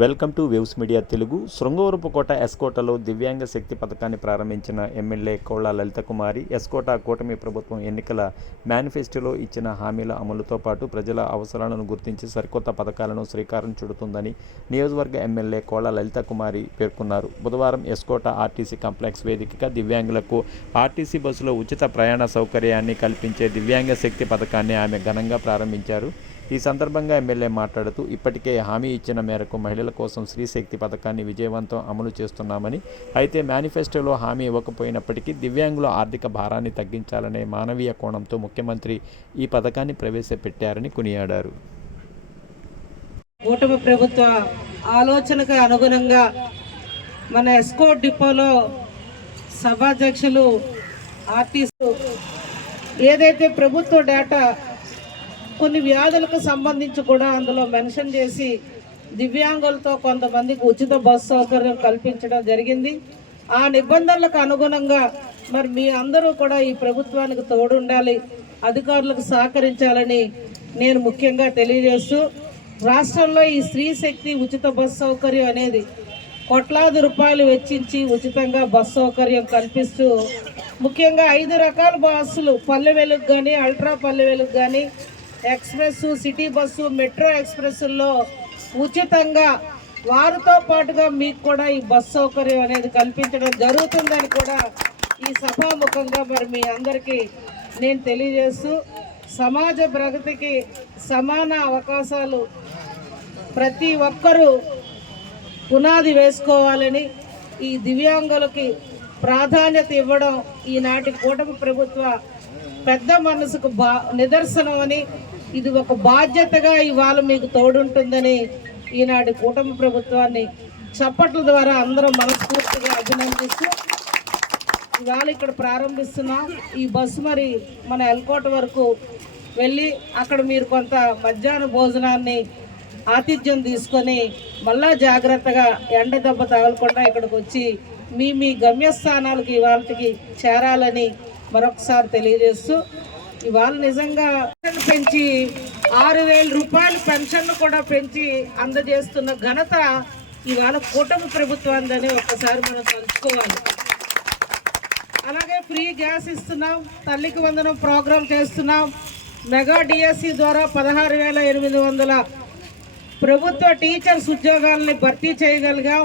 Welcome to waves media Telugu. Srungavarapukota ఎస్కోటలో దివ్యాంగ శక్తి పథకాన్ని ప్రారంభించిన ఎమ్మెల్యే కోళ్ల లలిత కుమారి ఎస్కోట కూటమి ప్రభుత్వం ఎన్నికల మేనిఫెస్టోలో ఇచ్చిన హామీల అమలుతో పాటు ప్రజల అవసరాలను గుర్తించి సరికొత్త పథకాలను శ్రీకారం చుడుతుందని నియోజకవర్గ ఎమ్మెల్యే కోళ్ల లలిత కుమారి పేర్కొన్నారు. బుధవారం ఎస్కోట ఆర్టీసీ కాంప్లెక్స్ వేదికగా దివ్యాంగులకు ఆర్టీసీ బస్సులో ఉచిత ప్రయాణ సౌకర్యాన్ని కల్పించే దివ్యాంగ శక్తి పథకాన్ని ఆమె ఘనంగా ప్రారంభించారు. ఈ సందర్భంగా ఎమ్మెల్యే మాట్లాడుతూ ఇప్పటికే హామీ ఇచ్చిన మేరకు మహిళల కోసం స్త్రీశక్తి పథకాన్ని విజయవంతం అమలు చేస్తున్నామని, అయితే మేనిఫెస్టోలో హామీ ఇవ్వకపోయినప్పటికీ దివ్యాంగుల ఆర్థిక భారాన్ని తగ్గించాలనే మానవీయ కోణంతో ముఖ్యమంత్రి ఈ పథకాన్ని ప్రవేశపెట్టారని కొనియాడారు. కూటమి ప్రభుత్వ ఆలోచనకు అనుగుణంగా మన ఎస్కోట్ డిపోలో సభాధ్యక్షులు ఆర్టీసీ ఏదైతే ప్రభుత్వ డేటా కొన్ని వ్యాధులకు సంబంధించి కూడా అందులో మెన్షన్ చేసి దివ్యాంగులతో కొంతమందికి ఉచిత బస్సు సౌకర్యం కల్పించడం జరిగింది. ఆ నిబంధనలకు అనుగుణంగా మరి మీ అందరూ కూడా ఈ ప్రభుత్వానికి తోడుండాలి, అధికారులకు సహకరించాలని నేను ముఖ్యంగా తెలియజేస్తూ, రాష్ట్రంలో ఈ స్త్రీ శక్తి ఉచిత బస్సు సౌకర్యం అనేది కోట్లాది రూపాయలు వెచ్చించి ఉచితంగా బస్సు సౌకర్యం కల్పిస్తూ ముఖ్యంగా 5 రకాల బస్సులు పల్లె వెలుగు కానీ, అల్ట్రా పల్లె వెలుగు కానీ, ఎక్స్ప్రెస్, సిటీ బస్సు, మెట్రో ఎక్స్ప్రెస్ల్లో ఉచితంగా వారితో పాటుగా మీకు కూడా ఈ బస్సు సౌకర్యం అనేది కల్పించడం జరుగుతుందని కూడా ఈ సభాముఖంగా మరి మీ అందరికీ నేను తెలియజేస్తూ, సమాజ ప్రగతికి సమాన అవకాశాలు ప్రతి ఒక్కరూ పునాది వేసుకోవాలని, ఈ దివ్యాంగులకి ప్రాధాన్యత ఇవ్వడం ఈనాటి కూటమి ప్రభుత్వ పెద్ద మనసుకు నిదర్శనం అని, ఇది ఒక బాధ్యతగా ఇవాళ మీకు తోడుంటుందని ఈనాటి కూటమి ప్రభుత్వాన్ని చప్పట్ల ద్వారా అందరం మనస్ఫూర్తిగా అభినందిస్తూ ఇవాళ ఇక్కడ ప్రారంభిస్తున్నాం. ఈ బస్సు మరి మన ఎల్కోట వరకు వెళ్ళి అక్కడ మీరు కొంత మధ్యాహ్న భోజనాన్ని ఆతిథ్యం తీసుకొని మళ్ళా జాగ్రత్తగా ఎండ దెబ్బ తగలకుండా ఇక్కడికి వచ్చి మీ గమ్యస్థానాలకి ఇవాళకి చేరాలని మరొకసారి తెలియజేస్తూ, ఇవాళ నిజంగా పెంచి 6,000 రూపాయలు పెన్షన్ కూడా పెంచి అందజేస్తున్న ఘనత ఇవాళ కూటమి ప్రభుత్వాన్ని ఒక్కసారి మనం తలుచుకోవాలి. అలాగే ఫ్రీ గ్యాస్ ఇస్తున్నాం, తల్లికి వందనం ప్రోగ్రాం చేస్తున్నాం, మెగా డిఎస్సి ద్వారా 16,800 ప్రభుత్వ టీచర్స్ ఉద్యోగాలని భర్తీ చేయగలిగాం,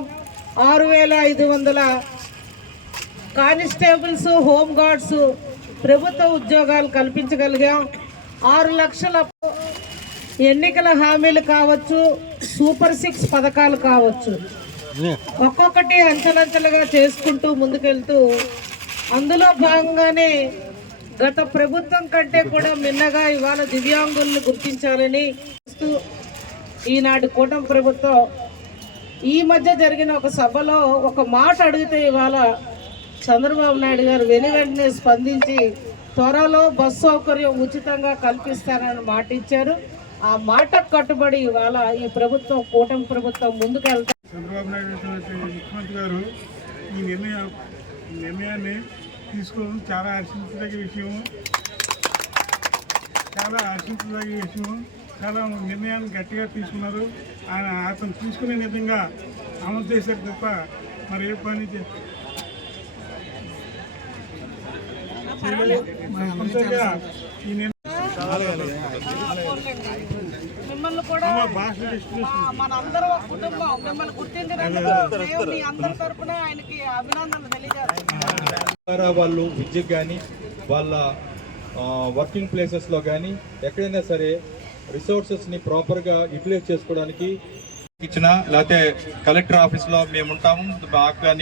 6,500 కానిస్టేబుల్స్, హోమ్ గార్డ్స్ ప్రభుత్వ ఉద్యోగాలు కల్పించగలిగాం, 6 లక్షల ఎన్నికల హామీలు కావచ్చు, సూపర్ 6 పథకాలు కావచ్చు, ఒక్కొక్కటి అంచెలంచెలుగా చేసుకుంటూ ముందుకెళ్తూ అందులో భాగంగానే గత ప్రభుత్వం కంటే కూడా మిన్నగా ఇవాళ దివ్యాంగులను గుర్తించాలని ఈనాటి కూటమి ప్రభుత్వం ఈ మధ్య జరిగిన ఒక సభలో ఒక మాట అడిగితే ఇవాళ చంద్రబాబు నాయుడు గారు వెంటనే స్పందించి త్వరలో బస్సు సౌకర్యం ఉచితంగా కల్పిస్తానని మాట ఇచ్చారు. ఆ మాటకు కట్టుబడి ఇవాళ ఈ ప్రభుత్వం కూటమి ప్రభుత్వం ముందుకు వెళ్తారు. చంద్రబాబు నాయుడు ముఖ్యమంత్రి గారు ఈ నిర్ణయాన్ని తీసుకోవడం చాలా హర్షించదగ్గ విషయం, చాలా నిర్ణయాన్ని గట్టిగా తీసుకున్నారు. అతను తీసుకునే విధంగా అమలు చేశారు తప్ప మరి ఏ పని మిమ్మల్ని కూడా మనందరం కుటుంబం మిమ్మల్ని గుర్తించినందుకు మీ అందరి తరపున ఆయనకి అభినందనలు తెలియజేస్తారు. వాళ్ళు విద్యకు కానీ వాళ్ళ వర్కింగ్ ప్లేసెస్లో కానీ ఎక్కడైనా సరే రిసోర్సెస్ని ప్రాపర్గా యూటిలైజ్ చేసుకోవడానికి ఇచ్చిన, లేకపోతే కలెక్టర్ ఆఫీస్లో మేము ఉంటాము, మాకు కానీ